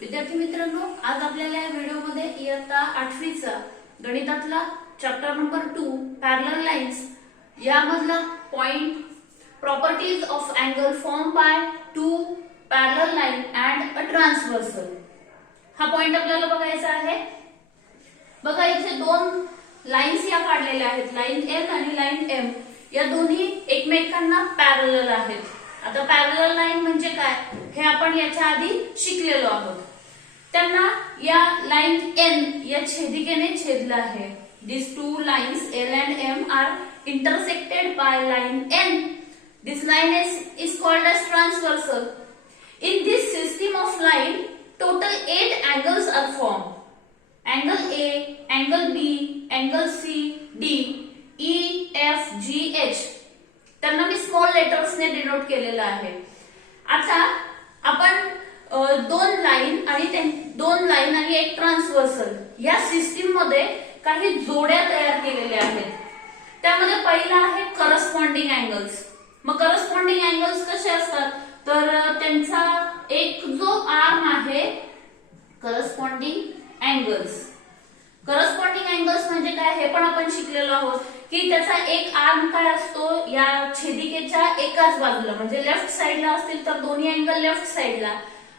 विद्यार्थी मित्रांनो, आज आपल्याला या व्हिडिओमध्ये इयत्ता 8वीचा गणितातला चॅप्टर नंबर 2 पॅरलल लाईन्स यामधला point properties of angle form by two parallel line and a transversal हा पॉइंट आपल्याला बघायचा आहे। बघा, इथे दोन लाईन्स या काढलेल्या आहेत, लाईन एल आणि लाईन एम। या दोन्ही एकमेकांना पॅरलल आहेत। आता पॅरलल लाईन म्हणजे काय हे आपण याच्या आधी शिकलेलो आहोत। त्यांना या लाईन एन या छेदिकेने छेदलं आहे। These two lines L and M are intersected by line N. This line is called as transversal. In this system of line, total 8 angles are formed. Angle A, angle B, angle C, D, E, F, G, H. त्यांना मी small लेटर्सने denote केलेलं आहे। आता आपण दोन line आणि एक transversal या system मध्ये काही जोड्या तयार केलेल्या आहेत। त्यामध्ये पहिला आहे करस्पॉन्डिंग अँगल्स। मग करस्पॉन्डिंग अँगल्स कसे असतात तर त्यांचा एक जो आर्म आहे करस्पॉन्डिंग अँगल्स म्हणजे काय हे पण आपण शिकलेलो आहोत की त्याचा एक आर्म काय असतो या छेदिकेच्या एकाच बाजूला, म्हणजे लेफ्ट साइडला असतील तर दोन्ही अँगल लेफ्ट साइडला,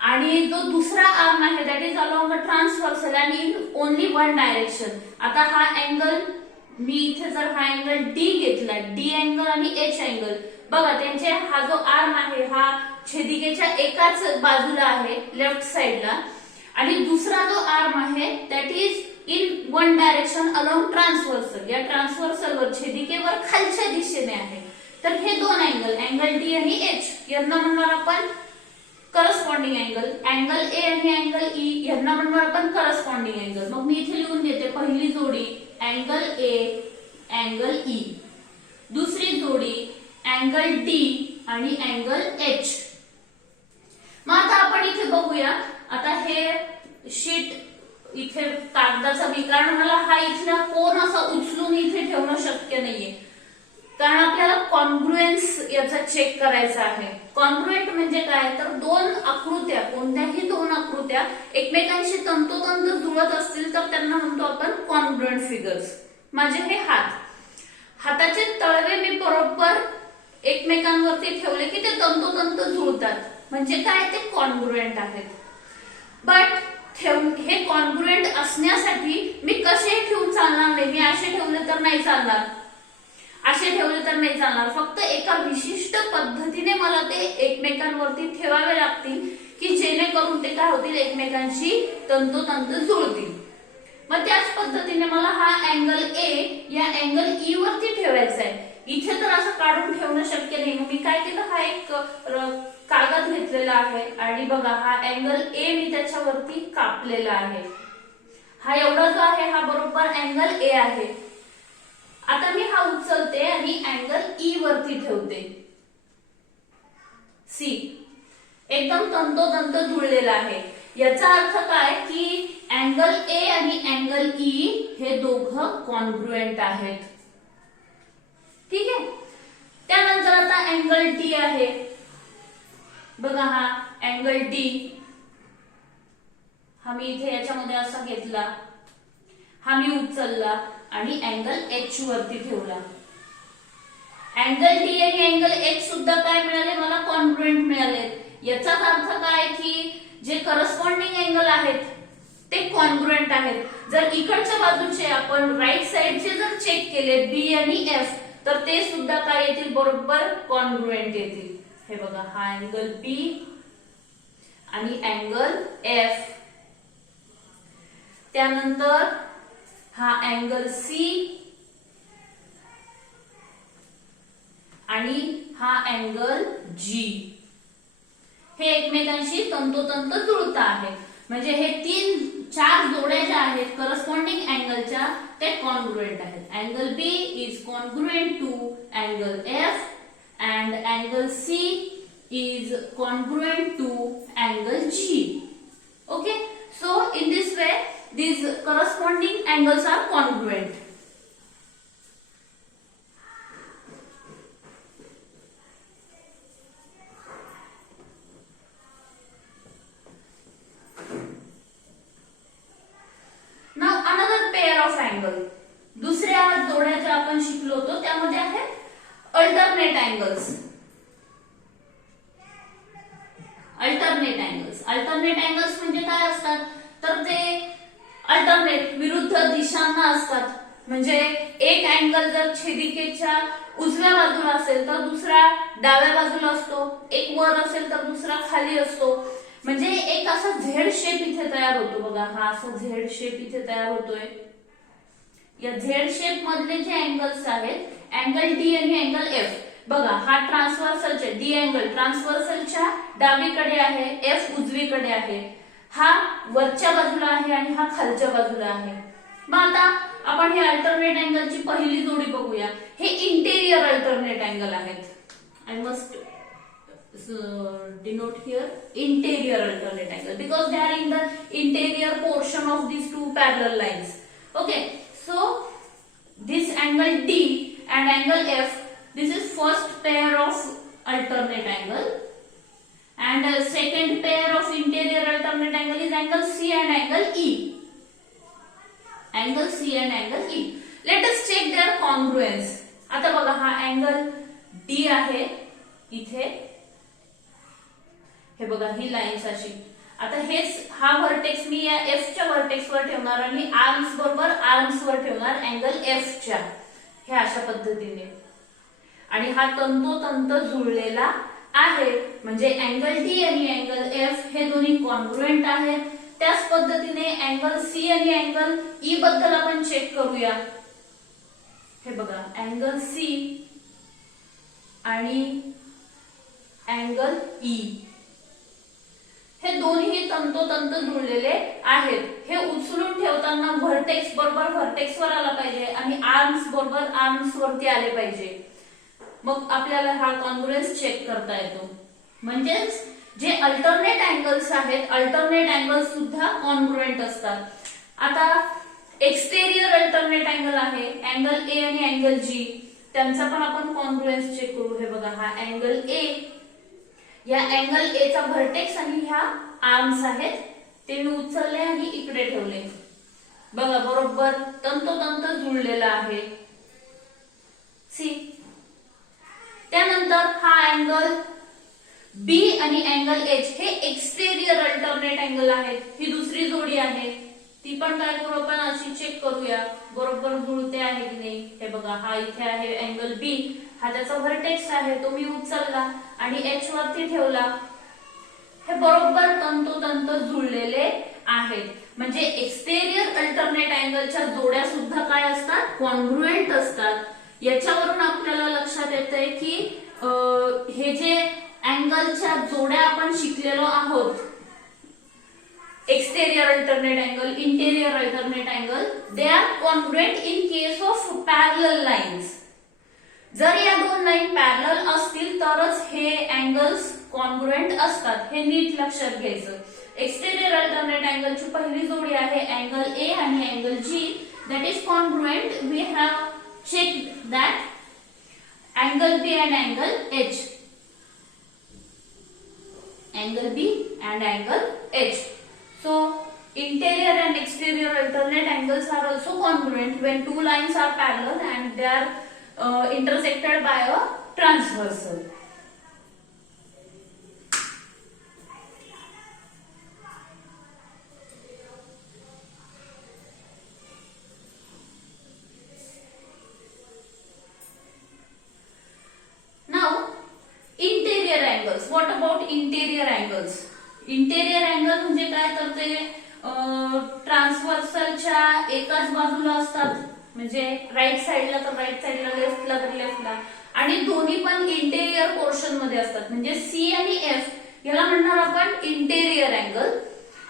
आणि जो दुसरा आर्म आहे that is along a transversal and in only one direction. आता हा अँगल मी इथे जर हा अँगल डी घेतला, डी अँगल आणि एच अँगल, बघा त्यांचे हा जो आर्म आहे हा छेदिकेच्या एकाच बाजूला आहे लेफ्ट साइडला, आणि दुसरा जो आर्म आहे that is in one direction along transversal, या ट्रान्सव्हर्सल वर छेदिकेवर खालच्या दिशेने आहे। तर हे दोन अँगल डी आणि एच यांना म्हणणार आपण करस्पॉन्डिंग अँगल। अँगल ए आणि अँगल ई यांना म्हणणार आपण करस्पॉन्डिंग अँगल। मग मी इथे लिहून देते पहिली जोडी अँगल ए, अँगल ई, दुसरी जोडी अँगल डी आणि अँगल एच। मग आता आपण इथे बघूया, आता हे शीट इथे कागदाचा मी, कारण मला हा इथला कोन असा उचलून इथे ठेवणं शक्य नाहीये, कारण आपल्याला कॉन्ग्रुएन्स याचा चेक करायचा आहे। कॉन्ग्रुएंट म्हणजे काय तर दोन आकृत्या, कोणत्याही दोन आकृत्या एकमेकांशी तंतोतंत जुळत असतील तर त्यांना म्हणतो आपण कॉन्ग्रुएंट फिगर्स। माझे हे हाताचे तळवे मी बरोबर एकमेकांवरती ठेवले की ते तंतोतंत जुळतात, म्हणजे काय ते कॉन्ग्रुएंट आहेत। बट हे कॉन्ग्रुएंट असण्यासाठी मी कसे ठेवून चालणार नाही, मी असे ठेवले तर नाही चालणार, फक्त एका विशिष्ट पद्धतीने मला ते एकमेकांवरती ठेवावे लागतील की जेणेकरून ते काय होतील एकमेकांशी तंतोतंत जुळतील। मग त्याच पद्धतीने मला हा अँगल ए या अँगल ई वरती ठेवायचा आहे। इथे तर असं काढून ठेवणं शक्य नाही, मग मी काय केलं, हा एक कागद घेतलेला आहे आणि बघा हा अँगल ए मी त्याच्यावरती कापलेला आहे। हा एवढा जो आहे हा बरोबर अँगल ए आहे। आता मी हा उचलते आणि अँगल ई वरती ठेवते। सी एकदम तंतोतंत जुळलेला आहे। याचा अर्थ काय की अँगल ए आणि अँगल ई हे दोघं कॉन्ग्रुएंट आहेत। ठीक आहे। त्यानंतर आता अँगल डी आहे, बघा हा अँगल डी, हा मी इथे याच्यामध्ये असा घेतला, हा मी उचलला आणि अँगल एच वरती ठेवला। अँगल डी आणि अँगल एच सुद्धा काय मिळाले मला, कॉन्ग्रुएंट मिळाले। याचाच अर्थ काय की जे करस्पॉन्डिंग अँगल आहेत ते कॉन्ग्रुएंट आहेत। जर इकडच्या बाजूचे आपण राईट साइडचे जर चेक केले बी आणि एफ तर ते सुद्धा काय येतील, बरोबर कॉन्ग्रुएंट येतील। हे बघा हा अँगल बी आणि अँगल एफ, त्यानंतर हा अँगल सी आणि हा अँगल जी, हे एकमेकांशी तंतोतंत जुळत आहेत। म्हणजे हे चार जोड्या ज्या आहेत करस्पॉन्डिंग अँगलच्या ते कॉन्ग्रुएंट आहेत। Angle B is congruent to angle F and angle C is congruent to angle G. Okay, so in this way these corresponding angles are congruent. Alternate angles. Alternate angles म्हणजे काय असतात, तर ते alternate विरुद्ध दिशांना असतात. म्हणजे एक अँगल जर छेदिकेच्या उजव्या बाजूला असेल तर दुसरा डाव्या बाजूला असतो, एक वर असेल तर दुसरा खाली असतो. म्हणजे एक असा झेड शेप इथे तयार होतो बघा, हा असा झेड शेप इथे तयार होतोय. या झेड शेप मधले जे अँगल्स आहेत, अँगल डी आणि अँगल एफ, बघा हा ट्रान्सव्हर्सलच्या डी अँगल ट्रान्सव्हर्सलच्या डावीकडे आहे, एफ उजवीकडे आहे, हा वरच्या बाजूला आहे आणि हा खालच्या बाजूला आहे. मग आता आपण हे अल्टरनेट अँगलची पहिली जोडी बघूया. हे इंटेरियर अल्टरनेट अँगल आहेत. I must denote here interior alternate angle because they are in the interior portion of these two parallel lines. Okay, so this angle D and angle F, this is first pair of alternate angle, and second pair of interior alternate angle is angle C and angle E. Angle C and angle E. Let us check their congruence. आता बघा हा angle D आहे इथे, हे बघा ही lines अशी. आता हेच हा व्हर्टेक्स मी या एफ च्या व्हर्टेक्स वर ठेवणार आणि आर्म्स बरोबर आर्म्स वर ठेवणार अँगल एफ च्या, हे अशा पद्धतीने. आणि हा तंतोतंत जुळलेला आहे, म्हणजे अँगल डी आणि अँगल एफ हे दोन्ही कॉन्ग्रुएंट आहेत. त्याच पद्धतीने अँगल सी आणि अँगल ई बद्दल आपण चेक करूया. हे बघा अँगल सी आणि अँगल ई हे दोन्ही तंतोतंत जुळलेले आहेत. हे उचलून ठेवताना व्हर्टेक्स बरोबर व्हर्टेक्स वर आला पाहिजे आणि आर्म्स बरोबर आर्म्स वरती आले पाहिजे. मग आपल्याला हा कॉन्ग्रुएन्स चेक करता येतो. म्हणजेच जे अल्टरनेट अँगल्स आहेत, अल्टरनेट अँगल्स सुद्धा कॉन्ग्रुएंट असतात. आता एक्सटेरियर अल्टरनेट अँगल आहे, अँगल ए आणि अँगल जी, त्यांचा पण आपण कॉन्ग्रुएन्स चेक करू. हे बघा हा अँगल ए, या अँगल ए चा व्हर्टेक्स आणि ह्या आर्म्स आहेत, ते मी उचलले आणि इकडे ठेवले. बघा बरोबर तंतोतंत जुळलेला आहे. सी. त्यानंतर हा अँगल बी आणि अँगल एच हे एक्सटेरियर अल्टरनेट अँगल आहेत. ही दुसरी जोडी आहे, ती पण काय करू आपण अशी चेक करूया बरोबर जुळते आहे की नाही. हे बघा हा इथे आहे अँगल बी, हा त्याचा व्हर्टेक्स आहे, तो मी उचलला आणि एच वरती ठेवला. हे बरोबर तंतोतंत जुळलेले आहेत. म्हणजे एक्सटेरियर अल्टरनेट अँगलच्या जोड्या सुद्धा काय असतात, कॉन्ग्रुएंट असतात. याच्यावरून आपल्याला लक्षात येतंय की हे जे अँगलच्या जोड्या आपण शिकलेलो आहोत, exterior alternate angle, interior alternate angle, they are congruent in case of parallel lines. जर या दोन लाईन पॅरलल असतील तरच हे अँगल्स कॉन्ग्रुएंट असतात. हे नीट लक्षात घ्यायचं. एक्सटेरियर अल्टरनेट अँगलची पहिली जोडी आहे अँगल ए आणि angle G, that is congruent. We have checked that angle B and angle H, angle B and angle H. So interior and exterior alternate angles are also congruent when two lines are parallel and they are intersected by a transversal. What about interior angles? Interior angle म्हणजे काय, तर ते ट्रान्सव्हर्सलच्या एकाच बाजूला असतात. म्हणजे right साइडला तर राईट साइडला, लेफ्टला तर लेफ्टला, आणि दोन्ही पण इंटेरियर पोर्शन मध्ये असतात. म्हणजे सी आणि एफ याला म्हणणार आपण इंटेरियर अँगल.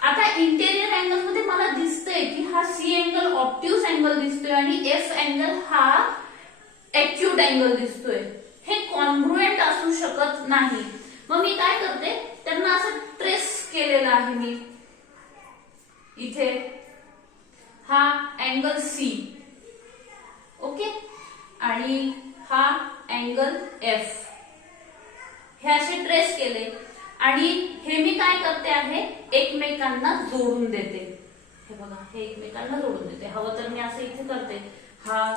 आता इंटेरियर अँगल मध्ये मला दिसतंय की हा सी अँगल ऑब्ट्यूस अँगल दिसतोय आणि एफ अँगल हा एक्यूट अँगल दिसतोय. हे कॉन्ग्रुएंट असू शकत नाही. मग मी काय करते, त्यांना असं ट्रेस केलेलं आहे मी इथे. हा अँगल सी, ओके, आणि हा अँगल एफ, हे असे ट्रेस केले आणि हे मी काय करते आहे, एकमेकांना जोडून देते. हे बघा हे एकमेकांना जोडून देते. हवं तर मी असं इथे करते. हा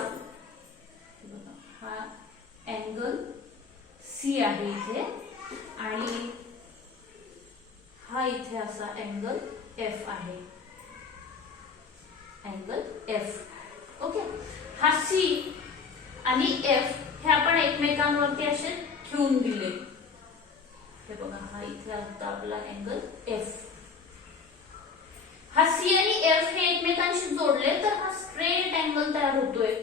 अँगल सी आहे इथे आणि हा इथे असा अँगल एफ आहे, अँगल एफ. ओके, हा सी आणि एफ हे आपण एकमेकांवरती असे ठेवून दिले. हे बघा, हा इथे आता आपला अँगल एफ. हा सी आणि एफ हे एकमेकांशी जोडले तर हा स्ट्रेट अँगल तयार होतोय.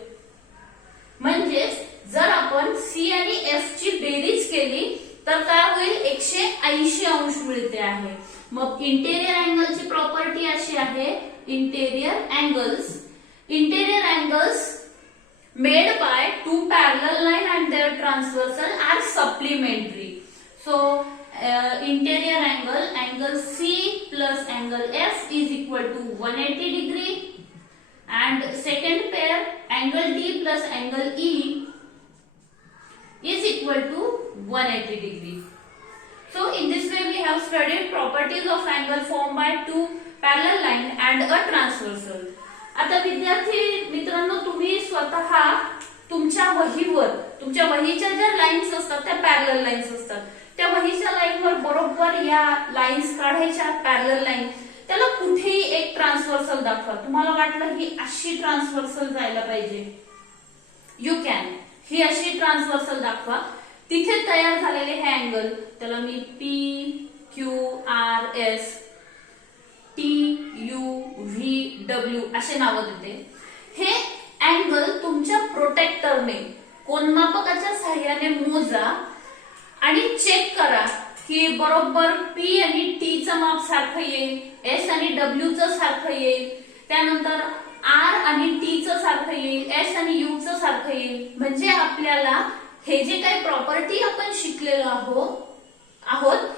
म्हणजेच जर आपण सी आणि एफ ची बेरीज केली तर काय होईल, 180 अंश मिळते आहे. मग इंटेरियर अँगलची प्रॉपर्टी अशी आहे, interior angles made by two parallel line and their transversal are supplementary. So interior angle C plus angle F is equal to 180 degree, and second pair angle D plus angle E is equal to 180 degree. So in this way we have studied properties of angle formed by two parallel line and a transversal. आता विद्यार्थी मित्रांनो, तुम्ही स्वतः तुमच्या वहीवर, तुमच्या वहीच्या ज्या lines असतात त्या पॅरलल लाईन्स असतात, त्या वहीच्या लाईनवर बरोबर या लाईन्स काढायच्या, पॅरलल लाईन. त्याला कुठेही एक ट्रान्सव्हर्सल दाखवा. तुम्हाला वाटलं ही अशी ट्रान्सव्हर्सल जायला पाहिजे, यू कॅन ही अशी ट्रान्सव्हर्सल दाखवा. तिथे तयार झालेले हे अँगल, त्याला मी P Q R S T U V W असे नाव देते. हे अँगल तुमच्या प्रोटेक्टरने, कोनमापकाच्या साह्याने मोजा आणि चेक करा की बरोबर पी आणि टी चं माप सारखं येईल, एस आणि डब्ल्यू चं सारखं येईल, त्यानंतर आर आणि टी चं सारखं येईल, एस आणि यू चं सारखं येईल. म्हणजे आपल्याला हे जे काही प्रॉपर्टी आपण शिकलेलो आहोत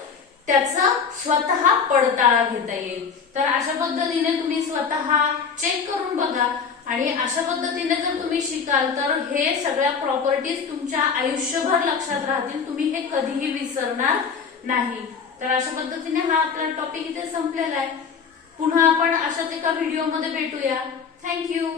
त्याचा स्वतः पडताळा घेता येईल. तर अशा पद्धतीने तुम्ही स्वतः चेक करून बघा आणि अशा पद्धतीने जर तुम्ही शिकाल तर हे सगळ्या प्रॉपर्टीज तुमच्या आयुष्यभर लक्षात राहतील, तुम्ही हे कधीही विसरणार नाही. तर अशा पद्धतीने हा आपला टॉपिक इथे संपलेला आहे. पुन्हा आपण अशाच एका व्हिडिओमध्ये भेटूया. थँक्यू.